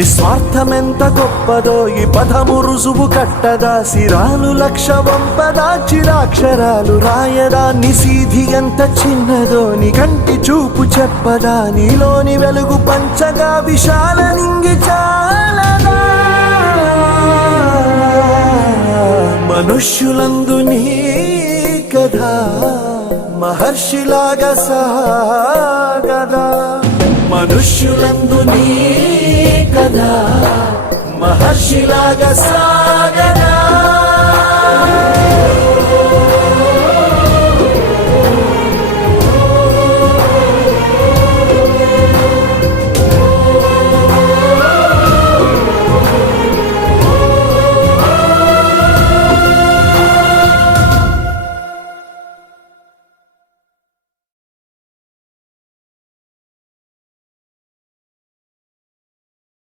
నిస్వార్థమెంత గొప్పదో ఈ పదము రుజువు కట్టదా, సిరాలు లక్ష వంపదా, చిరాక్షరాలు రాయదా, నిసీధి ఎంత చిన్నదో నీ కంటి చూపు చెప్పదా, నీలోని వెలుగు పంచగా విశాల నింగి చాలదా. మనుష్యులందు నీ కథ మహర్షిలాగా సాగదా, మనుష్యులందు నీ కథ మహర్షిలాగా సాగదా.